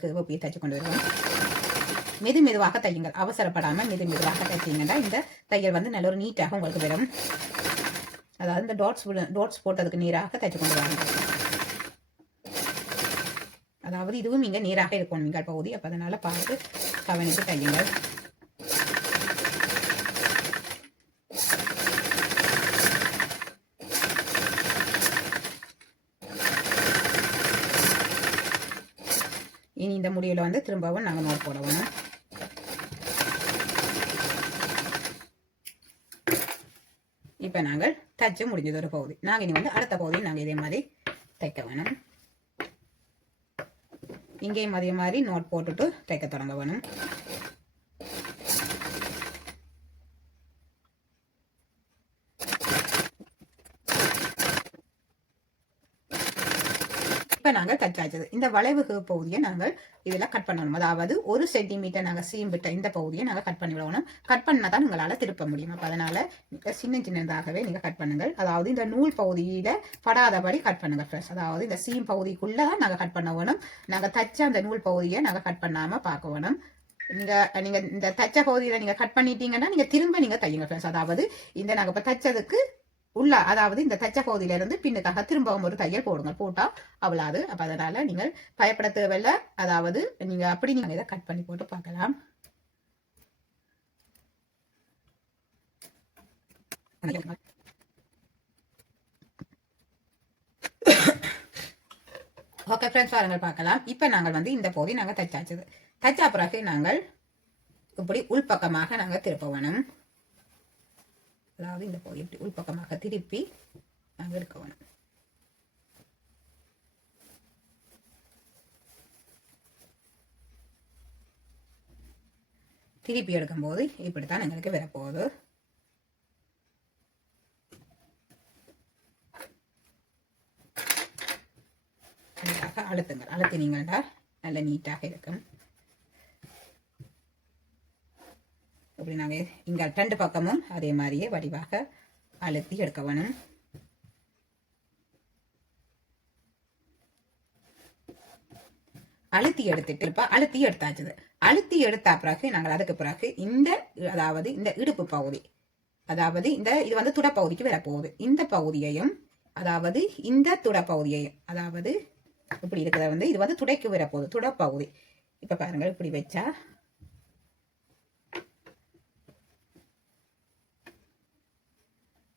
தைச்சு கொண்டு வருவோம். மெதுவாக தையுங்கள், அவசரப்படாம மெதுவாக தைத்தீங்கன்னா இந்த தையல் வந்து நல்ல ஒரு நீட்டாக உங்களுக்கு வரும். அதாவது இந்த டாட்ஸ் போட்டதுக்கு நேராக தைச்சு கொண்டு வாங்க. அதாவது இதுவும் இங்க நேராக இருக்கும் நீங்கள் பகுதி. அப்ப அதனால பார்த்து கவனித்து தையுங்கள். இனி இந்த முடிவில் வந்து திரும்பவும் நாங்கள் நோட் போடணும். இப்போ நாங்கள் தைச்சு முடிஞ்சது ஒரு பகுதி. நாங்கள் இனி வந்து அடுத்த பகுதி நாங்கள் இதே மாதிரி தைக்க வேணும். இங்கேயும் அதே மாதிரி நோட் போட்டுட்டு தைக்க தொடங்க வேணும். இப்போ நாங்கள் தச்சாச்சது. இந்த வளைவு பகுதியை நாங்கள் இதில் கட் பண்ணணும். அதாவது 1 சென்டிமீட்டர் நாங்கள் சீம் விட்ட இந்த பகுதியை நாங்கள் கட் பண்ணி விடணும். கட் பண்ணால் தான் உங்களால் திருப்ப முடியும். அப்போ அதனால சின்னதாகவே நீங்கள் கட் பண்ணுங்கள். அதாவது இந்த நூல் பகுதியில் படாதபடி கட் பண்ணுங்கள் ஃப்ரெண்ட்ஸ். அதாவது இந்த சீம் பகுதிக்குள்ளே தான் நாங்கள் கட் பண்ண வேணும். நாங்கள் தச்ச அந்த நூல் பகுதியை நாங்கள் கட் பண்ணாமல் பார்க்க வேணும். நீங்க இந்த தச்ச பகுதியில் நீங்கள் கட் பண்ணிட்டீங்கன்னா நீங்கள் திரும்ப நீங்கள் தையுங்க ஃப்ரெண்ட்ஸ். அதாவது இந்த நாங்கள் இப்போ தச்சதுக்கு உள்ள, அதாவது இந்த தச்ச பகுதியில இருந்து பின்னுக்காக திரும்பவும் ஒரு தையல் போடுங்க. போட்டா அவ்வளவு. அப்ப அதனால நீங்கள் பயப்பட தேவையில்லை. அதாவது நீங்க அப்படி நீங்க இதை கட் பண்ணி போட்டு பார்க்கலாம். ஓகே ஃப்ரெண்ட்ஸ், பாருங்கள் பார்க்கலாம். இப்ப நாங்கள் வந்து இந்த பகுதி நாங்கள் தச்சாச்சது. தச்சா பிறகு நாங்கள் இப்படி உள்பக்கமாக நாங்கள் திருப்ப வேணும். அதாவது இந்த பகுதி இப்படி உள்பக்கமாக திருப்பி நாங்கள் எடுக்க வேணும். திருப்பி எடுக்கும்போது இப்படித்தான் எங்களுக்கு வரப்போகுது. அழுத்துங்கள். அழுத்தினீங்கன்னா நல்ல நீட்டாக இருக்கும். இப்படி நாங்கள் இங்கே 2 பக்கமும் அதே மாதிரியே வடிவாக அழுத்தி எடுக்க வேணும். அழுத்தி எடுத்துட்டு இப்ப அழுத்தி எடுத்தாச்சுது. அழுத்தி எடுத்த பிறகு நாங்கள் அதுக்கு பிறகு இந்த அதாவது இந்த இடுப்பு பகுதி, அதாவது இது வந்து துடப்பகுதிக்கு வரப்போகுது. இந்த பகுதியையும் அதாவது இந்த துடப்பகுதியையும், அதாவது இப்படி இருக்கிறத வந்து இது வந்து துடைக்கு வரப்போகுது துடப்பகுதி. இப்ப பாருங்க இப்படி வச்சா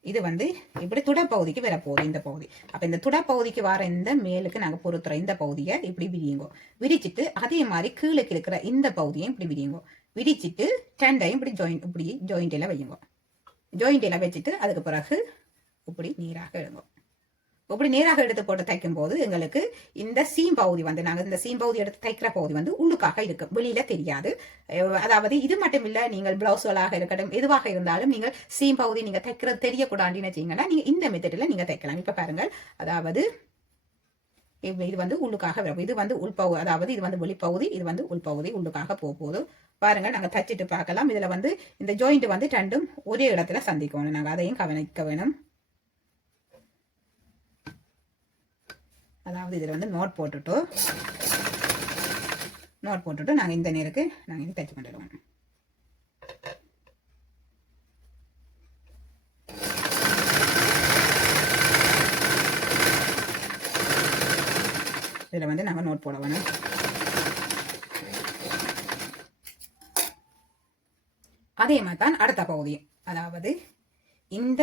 இது வந்து இப்படி துடப்பகுதிக்கு வரப்போகுது இந்த பகுதி. அப்ப இந்த துடப்பகுதிக்கு வர இந்த மேலுக்கு நாங்க பொறுத்துற இந்த பகுதியை இப்படி விரியுங்கோ. விரிச்சிட்டு அதே மாதிரி கீழே இருக்கிற இந்த பகுதியும் இப்படி விரியுங்கோ. விரிச்சிட்டு 2ஐயும் இப்படி ஜாயிண்ட்ல வையுங்க. ஜாயிண்ட்ல வச்சுட்டு அதுக்கு பிறகு இப்படி நேராக எடுங்க. இப்படி நேராக எடுத்து போட்டு தைக்கும் போது எங்களுக்கு இந்த சீம் பகுதி வந்து நாங்கள் இந்த சீம் பகுதி எடுத்து தைக்கிற பகுதி வந்து உள்ளுக்காக இருக்கும், வெளியில தெரியாது. அதாவது இது மட்டும் இல்ல, நீங்கள் பிளவுஸ்களாக இருக்கட்டும் எதுவாக இருந்தாலும் நீங்கள் சீம் பகுதி நீங்க தைக்கிறது தெரியக்கூடாதுன்னு வச்சீங்கன்னா நீங்க இந்த மெத்தட்ல நீங்க தைக்கலாம். இப்ப பாருங்கள், அதாவது இது வந்து உள்ளுக்காக வரும். இது வந்து உள்பகுதி, அதாவது இது வந்து வெளிப்பகுதி, இது வந்து உள்பகுதி உள்ளுக்காக போகுது. பாருங்க, நாங்க தச்சிட்டு பார்க்கலாம். இதுல வந்து இந்த ஜாயிண்ட் வந்து 2ம் ஒரே இடத்துல சந்திக்கணும். நாங்க அதையும் கவனிக்க வேணும். அதாவது இதில் வந்து நோட் போட்டுட்டு நாங்கள் இந்த நேருக்கு நாங்கள் இது தைச்சு கொண்டுடுவோம். இதில் வந்து நாங்கள் நோட் போட வேணும். அதே மாதிரி தான் அடுத்த பகுதியும், அதாவது இந்த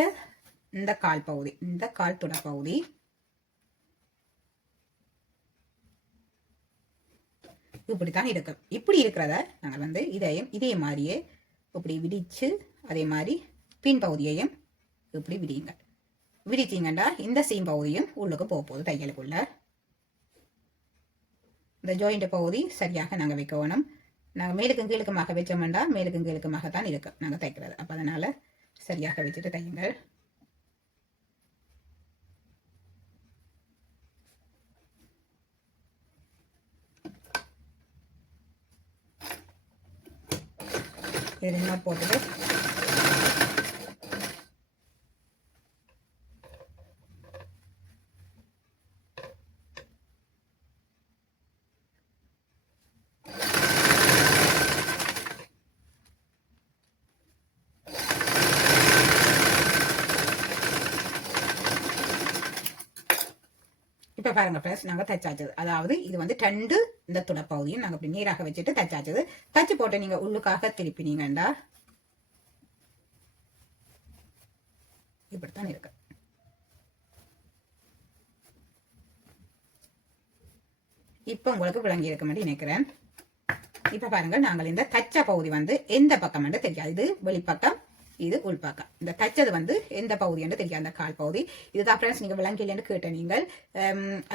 இந்த கால் பகுதி, இந்த கால் துட பகுதி இப்படித்தான் இருக்கும். இப்படி இருக்கிறத நாங்கள் வந்து இதையும் இதே மாதிரியே இப்படி விடிச்சு அதே மாதிரி பின் பகுதியையும் இப்படி விடியுங்க. விடிச்சிங்கன்னா இந்த சீம் பகுதியும் உள்ளுக்கு போக போகுது தையலுக்குள்ள. இந்த ஜாயிண்ட் பகுதி சரியாக நாங்கள் வைக்கணும். நாங்கள் மேலுக்கும் கீழுக்குமாக வச்சோம்னா மேலுக்கும் கீழுக்குமாகத்தான் இருக்கும் நாங்கள் தைக்கிறது. அப்போ அதனால சரியாக வச்சுட்டு தையுங்கள். இதெல்லாம் போட்டுட்டு இப்போ பாருங்க ஃப்ரெண்ட்ஸ், நாங்கள் தைச்சாச்சது. அதாவது இது வந்து 2 இந்த துடப்பகுதியும் நாங்கள் இப்படி நீராக வச்சுட்டு தைச்சாச்சது. தச்சு போட்டு நீங்கள் உள்ளுக்காக திருப்பினீங்கண்டா இப்படித்தான் இருக்கு. இப்போ உங்களுக்கு விளங்கி இருக்க மாதிரி நினைக்கிறேன். இப்போ பாருங்க, நாங்கள் இந்த தச்ச பகுதி வந்து எந்த பக்கம் என்று தெரியாது. இது வெளிப்பக்கம், இது உள்பாக்கம். இந்த தச்சது வந்து எந்த பகுதி என்று தெரியும், அந்த கால் பகுதி. இதுதான் ஃப்ரெண்ட்ஸ் நீங்க விலங்கில் என்று கேட்ட நீங்கள்,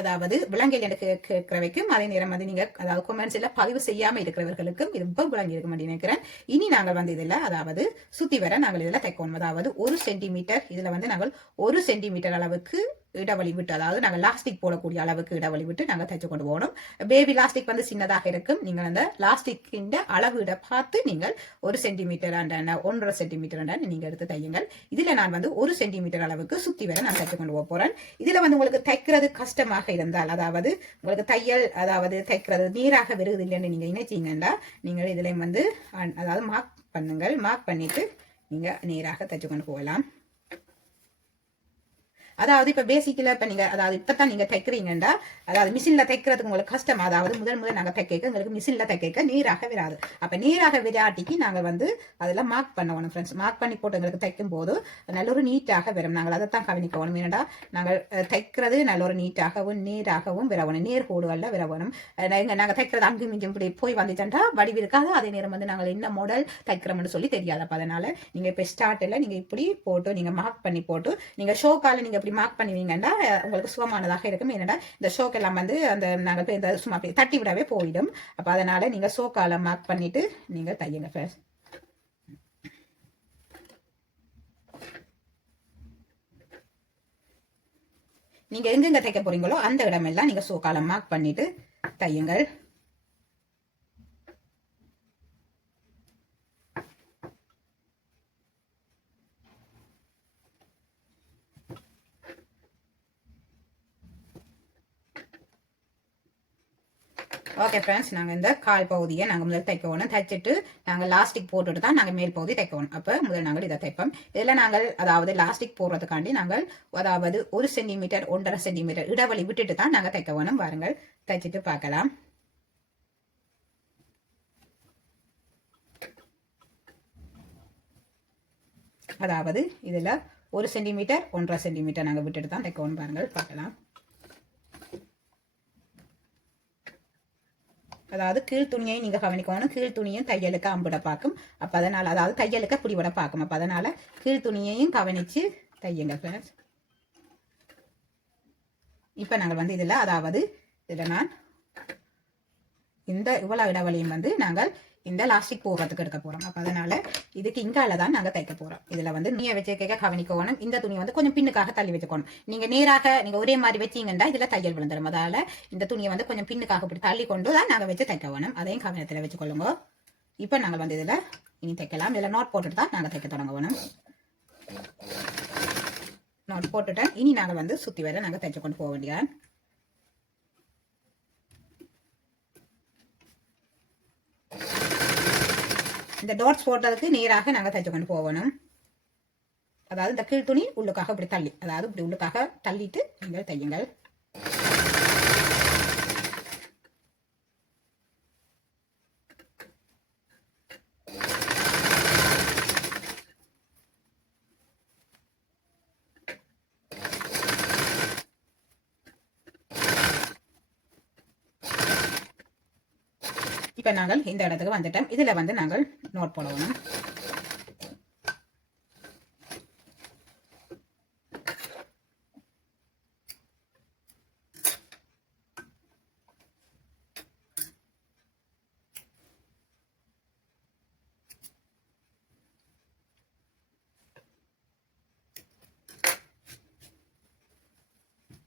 அதாவது விலங்கில் என்று கேட்கிறவைக்கும் அதே நேரம் வந்து நீங்க அதாவது கொமெண்ட்ஸ்ல பதிவு செய்யாம இருக்கிறவர்களுக்கும் இது இப்போ விளங்கி இருக்க மாட்டேன் நினைக்கிறேன். இனி நாங்கள் வந்து இதுல அதாவது சுத்தி வர நாங்கள் இதுல தைக்கணும். அதாவது 1 சென்டிமீட்டர், இதுல வந்து நாங்கள் 1 சென்டிமீட்டர் அளவுக்கு இடைவெளி விட்டு, அதாவது நாங்கள் லாஸ்டிக் போடக்கூடிய அளவுக்கு இடைவெளி விட்டு நாங்கள் தைச்சு கொண்டு போகணும். பேபி லாஸ்டிக் வந்து சின்னதாக இருக்கும். நீங்கள் அந்த லாஸ்டிக்கின் அளவு பார்த்து நீங்கள் 1 சென்டிமீட்டர் 1.5 சென்டிமீட்டர் நீங்க எடுத்து தையுங்கள். இதுல நான் வந்து 1 சென்டிமீட்டர் அளவுக்கு சுத்தி வர நான் தைச்சு கொண்டு போறேன். இதுல வந்து உங்களுக்கு தைக்கிறது கஷ்டமாக இருந்தால், அதாவது உங்களுக்கு தையல் அதாவது தைக்கிறது நீராக வருது இல்லைன்னு நீங்க நினைச்சீங்கன்னா நீங்கள் இதுல வந்து அதாவது மார்க் பண்ணுங்கள். மார்க் பண்ணிட்டு நீங்க நேராக தைச்சு கொண்டு போகலாம். அதாவது இப்ப பேசிக்கல இப்ப நீங்க அதாவது இப்பதான் நீங்க தைக்கிறீங்கடா, அதாவது மிஷின்ல தைக்கிறதுக்கு உங்களுக்கு கஷ்டம். அதாவது முதல் நாங்க தைக்க உங்களுக்கு மிஷின்ல தைக்க நீராக விராது. அப்ப நீராக விராட்டிக்கு நாங்க வந்து அதெல்லாம் மார்க் பண்ணணும் ஃப்ரெண்ட்ஸ். மார்க் பண்ணி போட்டு எங்களுக்கு தைக்கும் போது நல்ல ஒரு நீட்டாக வரும். நாங்கள் அதைத்தான் கவனிக்கணும். ஏன்னா நாங்கள் தைக்கிறது நல்ல ஒரு நீட்டாகவும் நீராகவும் விரவணும், நேர்கோடுகள்ல விரவணும். நாங்க தைக்கிறது அங்கும் இங்கும் இப்படி போய் வந்துட்டா வடிவு இருக்காது. அதே நேரம் வந்து நாங்கள் என்ன மாடல் தைக்கிறோம்னு சொல்லி தெரியாது. அப்ப அதனால நீங்க இப்ப ஸ்டார்ட்ல நீங்க இப்படி போட்டு நீங்க மார்க் பண்ணி போட்டு நீங்க ஷோக்கால நீங்க இப்படி மார்க் பண்ணுவீங்கன்னா உங்களுக்கு சுகமானதாக இருக்கும். என்னடா இந்த ஷோக் எல்லாம் வந்து அந்த நாங்கள் இந்த சும்மா அப்படி தட்டி விடவே போயிடும். அப்ப அதனால நீங்க ஷோக்கால மார்க் பண்ணிட்டு நீங்க தையுங்க ஃப்ரெண்ட்ஸ். நீங்க எங்கெங்க தைக்க போறீங்களோ அந்த இடமெல்லாம் நீங்க ஷோக்கால மார்க் பண்ணிட்டு தையுங்கள். ஓகே ஃப்ரெண்ட்ஸ், நாங்கள் இந்த கால் பகுதியை நாங்கள் முதல் தைக்கணும். தைச்சிட்டு நாங்கள் லாஸ்டிக் போட்டுட்டு தான் நாங்கள் மேல் பகுதி தைக்கணும். அப்போ முதல் நாங்கள் இதை தைப்போம். இதில் நாங்கள் அதாவது லாஸ்டிக் போடுறதுக்காண்டி நாங்கள் அதாவது 1 சென்டிமீட்டர் 1.5 சென்டிமீட்டர் இடைவெளி விட்டுட்டு தான் நாங்கள் தைக்க வேணும். வாருங்கள் தைச்சிட்டு பார்க்கலாம். அதாவது இதில் 1 சென்டிமீட்டர் 1.5 சென்டிமீட்டர் நாங்கள் விட்டுட்டு தான் தைக்கணும். பாருங்கள் பார்க்கலாம். அதாவது கீழ் துணியை நீங்க கவனிக்கணும். கீழ் துணியும் தையலுக்கு அம்பிட பார்க்கும். அப்ப அதனால அதாவது தையலுக்கு பிடிவிட பார்க்கும். அப்ப அதனால கீழ் துணியையும் கவனிச்சு தையுங்க ஃப்ரெண்ட்ஸ். இப்ப நாங்கள் வந்து இதுல அதாவது இதுல நான் இந்த இவ்வளவு இடைவெளியும் வந்து நாங்கள் இந்த லாஸ்டிக் போடுறதுக்கு எடுக்க போறோம். அப்ப அதனால இதுக்கு இங்கால தான் நாங்க தைக்க போறோம். இதுல வந்து நீங்க வச்சு கேட்க கவனிக்கணும். இந்த துணி வந்து கொஞ்சம் பின்னுக்காக தள்ளி வச்சுக்கணும். நீங்க நேராக நீங்க ஒரே மாதிரி வச்சீங்கன்னா இதுல தையல் விழுந்துடும். அதனால இந்த துணியை வந்து கொஞ்சம் பின்னுக்காக இப்படி தள்ளி கொண்டு தான் நாங்க வச்சு தைக்க வேணும். அதையும் கவனத்துல வச்சுக்கொள்ளுங்க. இப்ப நாங்கள் வந்து இதுல இனி தைக்கலாம். இதுல நோட் போட்டுட்டு தான் நாங்க தைக்க தொடங்க வேணும். நோட் போட்டுட்டேன். இனி நாங்க வந்து சுத்தி வர நாங்க தைச்சு கொண்டு போக வேண்டிய. இந்த டாட்ஸ் போட்டதுக்கு நேராக நாங்க தைச்சு கொண்டு போகணும். அதாவது இந்த கீழ் துணி உள்ளுக்காக இப்படி தள்ளி, அதாவது இப்படி உள்ளுக்காக தள்ளிட்டு நீங்கள் தையுங்கள். இப்ப நாங்கள் இந்த இடத்துக்கு வந்துட்டோம். இதுல வந்து நாங்கள் நோட் போடணும்.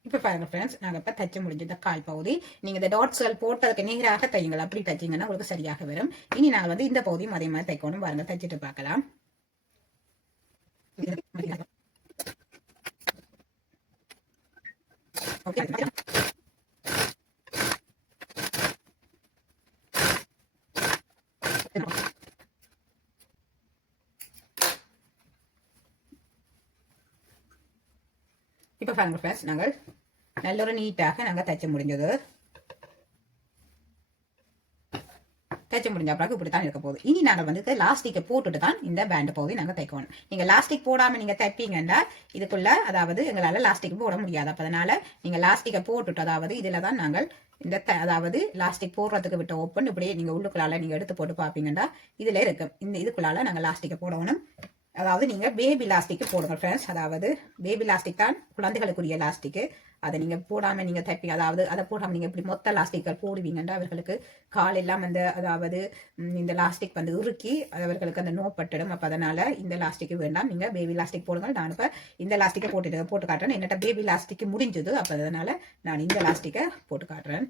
இப்போ பாருங்க ஃப்ரெண்ட்ஸ், நாங்கள் இப்போ தச்சு முடிஞ்சது கால் பகுதி. நீங்கள் இந்த டாட்ஸ்கள் போட்டதுக்கு நேராக தையுங்கள். அப்படி தைச்சிங்கன்னா உங்களுக்கு சரியாக வரும். இனி நாங்கள் வந்து இந்த பகுதியும் அதே மாதிரி தைக்கணும். பாருங்க, தைச்சிட்டு பார்க்கலாம். இப்போ பாருங்க ஃப்ரெண்ட்ஸ், நாங்கள் நல்ல ஒரு நீட்டாக நாங்கள் தைச்சு முடிஞ்சது. தைச்சு முடிஞ்ச பிறகு இப்படி தான் இருக்க போகுது. இனி நாங்கள் வந்து லாஸ்டிக்கை போட்டுட்டு தான் இந்த பேண்ட் பகுதி நாங்கள் தைக்கணும். நீங்கள் லாஸ்டிக் போடாமல் நீங்கள் தைப்பீங்கன்னா இதுக்குள்ள அதாவது எங்களால் லாஸ்டிக் போட முடியாது. அப்போ அதனால நீங்கள் லாஸ்டிக்கை போட்டுட்டு, அதாவது இதில் தான் நாங்கள் இந்த அதாவது லாஸ்டிக் போடுறதுக்கு விட்ட ஓப்பன் இப்படியே நீங்கள் உள்ளுக்குள்ளால நீங்கள் எடுத்து போட்டு பார்ப்பீங்கன்னா இதில் இருக்கும். இந்த இதுக்குள்ளால நாங்கள் லாஸ்டிக்கை போடணும். அதாவது நீங்க பேபி லாஸ்டிக் போடுங்க ஃப்ரெண்ட்ஸ். அதாவது பேபி லாஸ்டிக் தான் குழந்தைகளுக்குரிய லாஸ்டிக். அதை நீங்க போடாம நீங்க தைப்பீங்க. அதாவது அதை போடாம நீங்க இப்படி மொத்த லாஸ்டிக்கள் போடுவீங்கன்னா அவர்களுக்கு கால் எல்லாம் அந்த அதாவது இந்த லாஸ்டிக் வந்து இறுக்கி அவர்களுக்கு அந்த நோப்பட்டுடும். அப்ப அதனால இந்த லாஸ்டிக் வேண்டாம், நீங்க பேபி லாஸ்டிக் போடுங்க. நான் இப்ப இந்த லாஸ்டிக்கை போட்டு காட்டுறேன். என்னட்ட பேபி லாஸ்டிக் முடிஞ்சது. அப்ப அதனால நான் இந்த லாஸ்டிக்கை போட்டு காட்டுறேன்.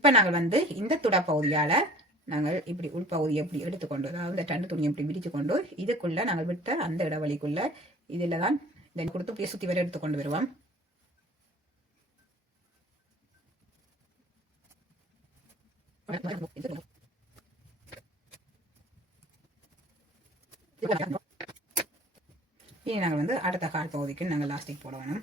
இப்போ நாங்கள் வந்து இந்த துடப்பகுதியால் நாங்கள் இப்படி உள்பகுதியை எப்படி எடுத்துக்கொண்டு, அதாவது இந்த டண்டு துணியை இப்படி விரிச்சு கொண்டு இதுக்குள்ள நாங்கள் விட்ட அந்த இடவழிக்குள்ள இதில் தான் இதை கொடுத்து இப்படியே சுற்றி வரை எடுத்துக்கொண்டு வருவோம். இனி நாங்கள் வந்து அடுத்த கால் பகுதிக்கு நாங்கள் லாஸ்டிக் போட வேணும்.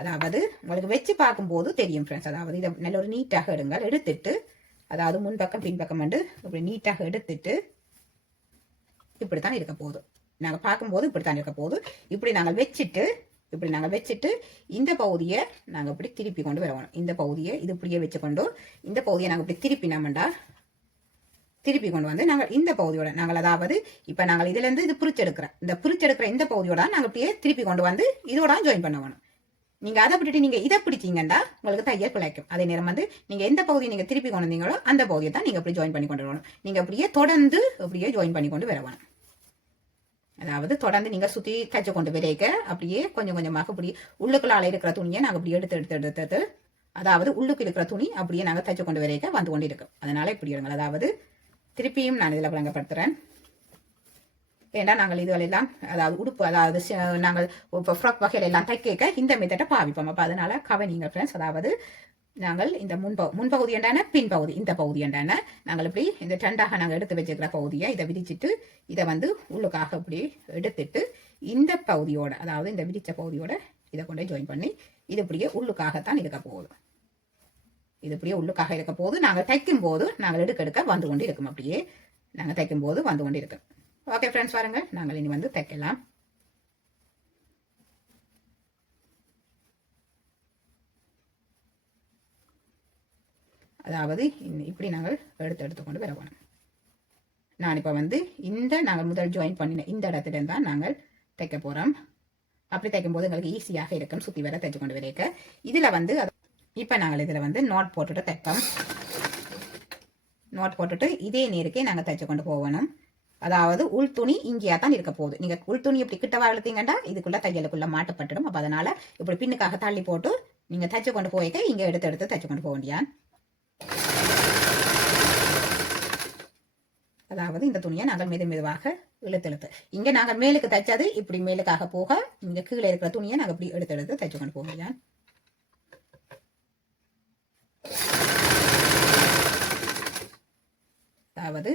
அதாவது உங்களுக்கு வச்சு பார்க்கும்போது தெரியும் ஃப்ரெண்ட்ஸ். அதாவது இதை நல்ல ஒரு நீட்டாக எடுங்கள். எடுத்துட்டு அதாவது முன்பக்கம் பின்பக்கம் வந்து இப்படி நீட்டாக எடுத்துட்டு இப்படித்தான் இருக்க போகுது. நாங்கள் பார்க்கும்போது இப்படித்தான் இருக்க போகுது. இப்படி நாங்கள் வச்சுட்டு இந்த பகுதியை நாங்கள் இப்படி திருப்பி கொண்டு வரணும். இந்த பகுதியை இது இப்படியே வச்சுக்கொண்டு இந்த பகுதியை நாங்கள் இப்படி திருப்பி கொண்டு வந்து நாங்கள் இந்த பகுதியோட நாங்கள் அதாவது இப்போ நாங்கள் இதுல இருந்து இது பிரிச்செடுக்கிற இந்த பகுதியோட நாங்கள் இப்படியே திருப்பி கொண்டு வந்து இதோட ஜாயின் பண்ணணும். நீங்க அதை விட்டுட்டு நீங்க இதை பிடிச்சீங்கன்னா உங்களுக்கு தையல் பிழைக்கும். அதே நேரம் வந்து நீங்க எந்த பகுதியை நீங்க திருப்பி கொண்டு வந்தீங்களோ அந்த பகுதியை தான் நீங்க இப்படி ஜாயின் பண்ணி கொண்டு வரணும். நீங்க அப்படியே தொடர்ந்து அப்படியே ஜாயின் பண்ணி கொண்டு வரணும். அதாவது தொடர்ந்து நீங்க சுத்தி தைச்சு கொண்டு வரைக்க அப்படியே கொஞ்சம் கொஞ்சமாக இப்படி உள்ளுக்குள்ளால இருக்கிற துணியை நாங்கள் அப்படி எடுத்து அதாவது உள்ளுக்கு இருக்கிற துணி அப்படியே நாங்கள் தைச்சு கொண்டு வரைக்க வந்து கொண்டு இருக்கும். அதனால இப்படி இருங்கள். அதாவது திருப்பியும் நான் இதில் விளங்கப்படுத்துறேன். ஏன்னா நாங்கள் இதுவெல்லாம் அதாவது உடுப்பு அதாவது நாங்கள் இப்போ ஃப்ராக் வகையில எல்லாம் தைக்க இந்த மெத்தட்டை பாவிப்போம். அப்போ அதனால கவனிங்க ஃப்ரெண்ட்ஸ். அதாவது நாங்கள் இந்த முன்பகுதி என்றான பின்பகுதி இந்த பகுதி என்றான நாங்கள் இப்படி இந்த டண்டாக நாங்கள் எடுத்து வச்சுக்கிற பகுதியை இதை விரிச்சிட்டு இதை வந்து உள்ளுக்காக இப்படி எடுத்துட்டு இந்த பகுதியோட அதாவது இந்த விரிச்ச பகுதியோட இதை கொண்டு ஜாயின் பண்ணி இது இப்படியே உள்ளுக்காகத்தான் இருக்க போகுது. இது இப்படியே உள்ளுக்காக இருக்க போது நாங்கள் தைக்கும் போது நாங்கள் எடுக்க வந்து கொண்டு இருக்கும். அப்படியே நாங்கள் தைக்கும் போது வந்து கொண்டு இருக்கும். ஓகே ஃப்ரெண்ட்ஸ், வாருங்கள் நாங்கள் இனி வந்து தைக்கலாம். அதாவது இப்படி நாங்கள் எடுத்துக்கொண்டு வரணும். நான் இப்போ வந்து இந்த நாங்கள் முதல் ஜாயின் பண்ணின இந்த இடத்துல தான் நாங்கள் தைக்க போகிறோம். அப்படி தைக்கும் போது எங்களுக்கு ஈஸியாக இருக்கும் சுற்றி வர தைச்சு கொண்டு வரைக்க. இதில் வந்து இப்போ நாங்கள் இதில் வந்து நோட் போட்டுட்டு தைப்போம். நோட் போட்டுட்டு இதே நேருக்கே நாங்கள் தைச்சு கொண்டு போகணும். அதாவது உள் துணி இங்கேயா தான் இருக்க போகுது. நீங்க உள் துணி இப்படி கிட்டவா இழுத்தீங்கன்னா இதுக்குள்ள தையலுக்குள்ள மாட்டப்பட்டுடும். அப்ப அதனால இப்படி பின்னுக்காக தள்ளி போட்டு நீங்க தைச்சு கொண்டு போய்க்க இங்க எடுத்து தைச்சு கொண்டு போக வேண்டியான். அதாவது இந்த துணியை நாங்கள் மெதுவாக இழுத்து இங்க நாங்கள் மேலுக்கு தைச்சது இப்படி மேலுக்காக போக இங்க கீழே இருக்கிற துணியை நாங்கள் இப்படி எடுத்து தைச்சு கொண்டு போக வேண்டியான். அதாவது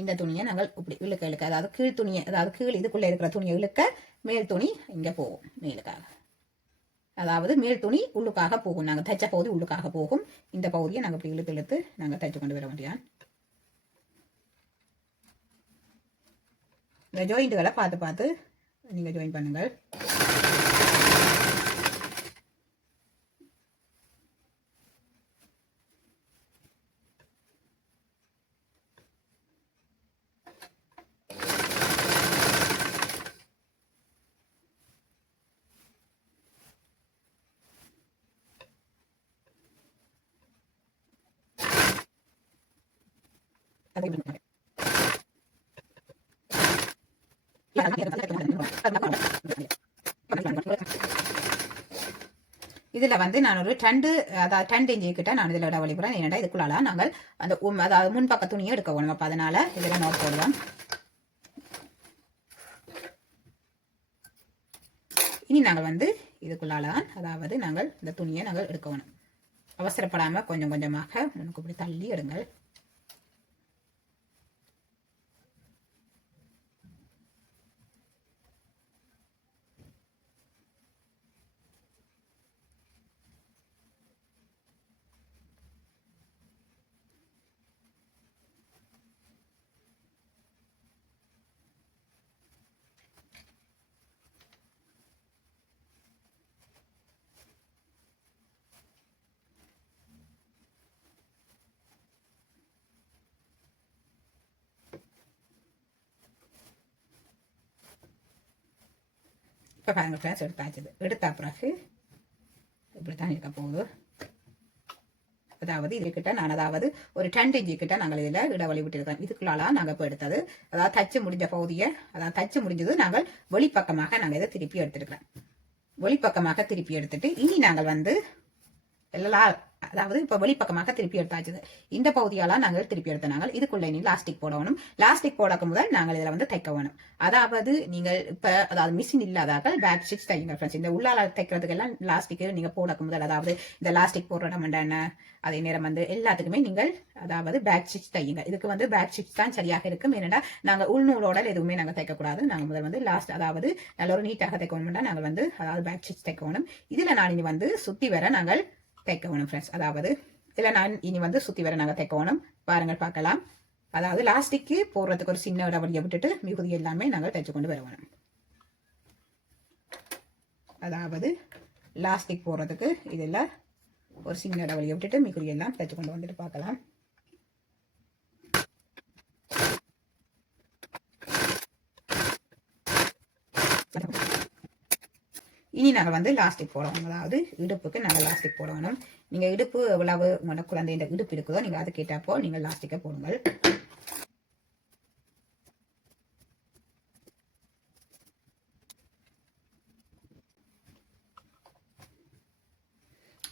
இந்த துணியை நாங்கள் இப்படி இழுக்க அதாவது கீழ் துணியை, அதாவது கீழ் இதுக்குள்ளே இருக்கிற துணியை இழுக்க மேல் துணி இங்கே போகும் மேலுக்காக. அதாவது மேல் துணி உள்ளுக்காக போகும், நாங்கள் தைச்ச பகுதி உள்ளுக்காக போகும். இந்த பகுதியை நாங்கள் இப்படி இழுத்து நாங்கள் தைச்சு கொண்டு வர வேண்டியான். இந்த ஜாயிண்ட்டுகளை பார்த்து நீங்கள் ஜாயின் பண்ணுங்கள். இதுல வந்து நான் ஒரு 2 இன்ச்சு கிட்ட நான் இதுல விட வழிபுறேன். ஏன்னா இதுக்குள்ளால நாங்கள் அந்த அதாவது முன்பக்க துணியை எடுக்க வேணும். அப்ப அதனால இதுல நோட் போடுவோம். இனி நாங்கள் வந்து இதுக்குள்ளால அதாவது நாங்கள் இந்த துணியை நாங்கள் எடுக்க வேணும். அவசரப்படாம கொஞ்சம் கொஞ்சமாக முன்னுக்கு இப்படி தள்ளி எடுங்கள். இப்போ பாருங்கள் ஃப்ரெண்ட்ஸ், எடுத்த பிறகு இப்படி தான் இருக்க போகுது. அதாவது இதுக்கிட்ட நான் அதாவது ஒரு 2 இன்ச்சு கிட்ட நாங்கள் இதில் இடைவெளி விட்டுருக்கோம். இதுக்குள்ளால நாங்கள் இப்போ எடுத்தது அதாவது தச்சு முடிஞ்ச பகுதியை, அதாவது தச்சு முடிஞ்சது நாங்கள் வெளிப்பக்கமாக நாங்கள் இதை திருப்பி எடுத்துருக்கிறோம். வெளிப்பக்கமாக திருப்பி எடுத்துட்டு இனி நாங்கள் வந்து எல்லாம் அதாவது இப்போ வெளிப்பக்கமாக திருப்பி எடுத்தாச்சு. இந்த பகுதியெல்லாம் நாங்கள் திருப்பி எடுத்த நாங்கள் இதுக்குள்ள நீ லாஸ்டிக் போடணும். லாஸ்டிக் போடக்கும் முதல் நாங்கள் இதில் வந்து தைக்க வேணும். அதாவது நீங்கள் இப்போ அதாவது மிஷின் இல்லாதாக்கள் பேக் ஸ்டிச் தைங்க ஃப்ரெண்ட்ஸ். இந்த உள்ளால தைக்கிறதுக்கெல்லாம் லாஸ்டிக்கு நீங்கள் போடக்கும் முதல் அதாவது இந்த லாஸ்டிக் போடுற இடம் என்ன, அதே நேரம் வந்து எல்லாத்துக்குமே நீங்கள் அதாவது பேக் ஸ்டிச் தையுங்க. இதுக்கு வந்து பேக் ஸ்டிச் தான் சரியாக இருக்கும். ஏன்னா நாங்கள் உள்நூலோட எதுவுமே நாங்கள் தைக்கக்கூடாது. நாங்கள் முதல் வந்து லாஸ்ட் அதாவது நல்ல ஒரு நீட்டாக தைக்கணும்னா நாங்கள் வந்து அதாவது பேக் ஸ்டிச் தைக்கணும். இதில் நான் இனி வந்து சுற்றி வர நாங்கள் தைக்க வேணும் ஃப்ரெண்ட்ஸ். அதாவது இதில் நான் இனி வந்து சுற்றி வர நாங்கள் தைக்க வேணும். பாருங்கள் பார்க்கலாம். அதாவது லாஸ்டிக்கு போடுறதுக்கு ஒரு சின்ன இடைவெளியை விட்டுட்டு மிகுதி எல்லாமே நாங்கள் தைச்சு கொண்டு வர வேணும். அதாவது லாஸ்டிக் போடுறதுக்கு இதில் ஒரு சின்ன இடைவெளியை விட்டுட்டு மிகுதி எல்லாம் தைச்சு கொண்டு வந்துட்டு பார்க்கலாம். இனி நாங்கள் வந்து லாஸ்டிக் போடணும். அதாவது இடுப்புக்கு நாங்கள் லாஸ்டிக் போடணும். நீங்கள் இடுப்பு எவ்வளவு உங்களோட குழந்தைன்ற இடுப்பு இருக்குதோ நீங்கள் அது கேட்டப்போ நீங்கள் லாஸ்டிக்கை போடுங்கள்.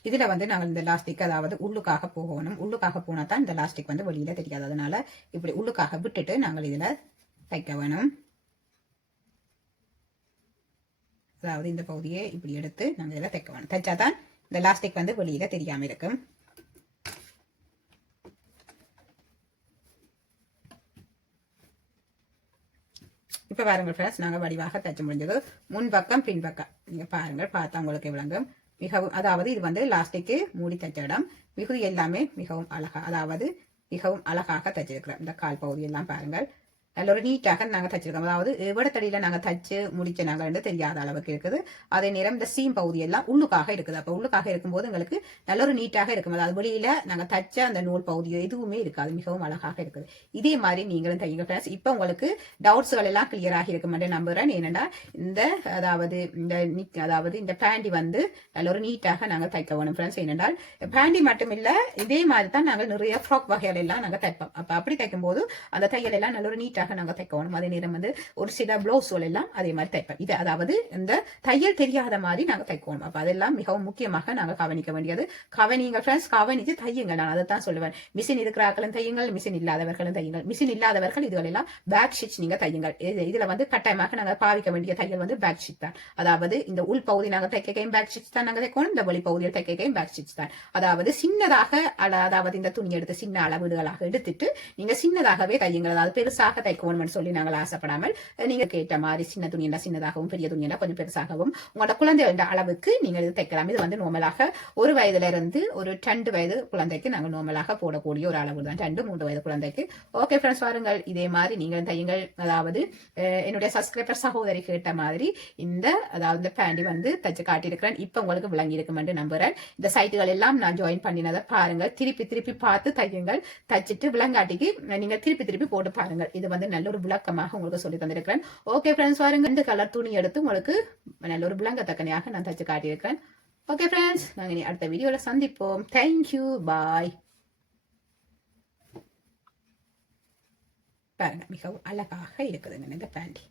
இதில் வந்து நாங்கள் இந்த லாஸ்டிக் அதாவது உள்ளுக்காக போகணும். உள்ளுக்காக போனால் தான் இந்த லாஸ்டிக் வந்து வெளியில் தெரியாது. அதனால இப்படி உள்ளுக்காக விட்டுட்டு நாங்கள் இதில் தைக்க வேணும். அதாவது இந்த பகுதியை இப்படி எடுத்து நாங்கள் இதில் தைக்க வேணும். தைச்சாதான் இந்த லாஸ்டிக் வந்து வெளியில் தெரியாமல் இருக்கும். இப்போ பாருங்கள் ஃப்ரெண்ட்ஸ், நாங்கள் வடிவாக தைச்சு முடிஞ்சது. முன்பக்கம் பின்பக்கம் நீங்கள் பாருங்கள், பார்த்தா உங்களுக்கு விளங்கும். மிகவும் அதாவது இது வந்து லாஸ்டிக்கு மூடி தைச்ச இடம். மிகுதி எல்லாமே மிகவும் அதாவது மிகவும் அழகாக தைச்சிருக்கிறோம். இந்த கால் பகுதி எல்லாம் பாருங்கள் நல்ல ஒரு நீட்டாக நாங்கள் தைச்சிருக்கோம். அதாவது எவ்வளத்தடியில் நாங்கள் தைச்சு முடிச்ச நாங்கள் தெரியாத அளவுக்கு இருக்குது. அதே நேரம் இந்த சீம் பகுதி எல்லாம் உள்ளுக்காக இருக்குது. அப்போ உள்ளுக்காக இருக்கும்போது எங்களுக்கு நல்ல ஒரு நீட்டாக இருக்கும். அதாவது வெளியில நாங்கள் தைச்ச அந்த நூல் பகுதியோ எதுவுமே இருக்காது, மிகவும் அழகாக இருக்குது. இதே மாதிரி நீங்களும் தைங்க ஃப்ரெண்ட்ஸ். இப்போ உங்களுக்கு டவுட்ஸ்கள் எல்லாம் கிளியர் ஆகி இருக்கும் நம்புறேன். ஏன்னா இந்த அதாவது இந்த பேண்டி வந்து நல்ல ஒரு நீட்டாக நாங்கள் தைக்க வேணும் ஃப்ரெண்ட்ஸ். ஏனென்றால் பேண்டி மட்டும் இல்லை, இதே மாதிரி தான் நாங்கள் நிறைய ஃப்ராக் வகைகள் எல்லாம் நாங்கள் தைப்போம். அப்போ அப்படி தைக்கும் போது அந்த தையல் எல்லாம் நல்ல ஒரு நீட்டாக பகுதியாக நாங்கள் தைக்கணும். அதே நேரம் வந்து ஒரு சில பிளவுஸ்கள் எல்லாம் அதே மாதிரி தைப்போம். இது அதாவது இந்த தையல் தெரியாத மாதிரி நாங்கள் தைக்கணும். அப்ப அதெல்லாம் மிகவும் முக்கியமாக நாங்கள் கவனிக்க வேண்டியது. கவனிங்க ஃப்ரெண்ட்ஸ், கவனித்து தையுங்க. நான் அதை தான் சொல்லுவேன். மிஷின் இருக்கிறார்களும் தையுங்கள், மிஷின் இல்லாதவர்களும் தையுங்கள். மிஷின் இல்லாதவர்கள் இதுகளெல்லாம் பேக் ஸ்டிச் நீங்க தையுங்கள். இதுல வந்து கட்டாயமாக நாங்கள் பாவிக்க வேண்டிய தையல் வந்து பேக் ஸ்டிச் தான். அதாவது இந்த உள் பகுதி நாங்கள் தைக்கையும் பேக் ஸ்டிச் தான் நாங்கள் தைக்கணும். இந்த வெளி பகுதியில் தைக்கையும் பேக் ஸ்டிச் தான். அதாவது சின்னதாக, அதாவது இந்த துணி எடுத்து சின்ன அளவுகளாக எடுத்துட்டு நீங்க சின்னதாகவே தையுங்கள். அதாவது பெருசாக தைக்கணும்னு சொல்லி நாங்கள் ஆசைப்படாமல் நீங்க கேட்ட மாதிரி சின்ன துணியெல்லாம் சின்னதாகவும் பெரிய துணியெல்லாம் கொஞ்சம் பெருசாகவும் உங்களோட குழந்தை அளவுக்கு நீங்கள் இது தைக்கலாம். இது வந்து நார்மலாக 1 வயதுல இருந்து ஒரு 2 வயது குழந்தைக்கு நாங்கள் நார்மலாக போடக்கூடிய ஒரு அளவு தான், 2-3 வயது குழந்தைக்கு. ஓகே ஃப்ரெண்ட்ஸ், பாருங்கள் இதே மாதிரி நீங்கள் தையுங்கள். அதாவது என்னுடைய சப்ஸ்கிரைபர் சகோதரி கேட்ட மாதிரி அதாவது இந்த பேண்டி வந்து தச்சு காட்டியிருக்கிறேன். இப்ப உங்களுக்கு விளங்கி இருக்கும் என்று நம்புறேன். இந்த சைட்டுகள் எல்லாம் நான் ஜாயின் பண்ணினதை பாருங்கள், திருப்பி பார்த்து தையுங்கள். தச்சுட்டு விளங்காட்டிக்கு நீங்க திருப்பி போட்டு பாருங்கள். இது வந்து நல்ல ஒரு விளக்கமாக உங்களுக்கு சொல்லி தந்திருக்கிறேன். ஓகே ஃப்ரெண்ட்ஸ், பாருங்க இந்த கலர் துணி எடுத்து உங்களுக்கு நல்ல ஒரு விளங்கத்தக்கனையாக நான் தச்சு காட்டியிருக்கிறேன். ஓகே ஃப்ரெண்ட்ஸ், நாங்க இனி அடுத்த வீடியோல சந்திப்போம். தேங்க்யூ, பாய். பாருங்க மிகவும் அழகாக இருக்குதுங்க இந்த பேண்டி.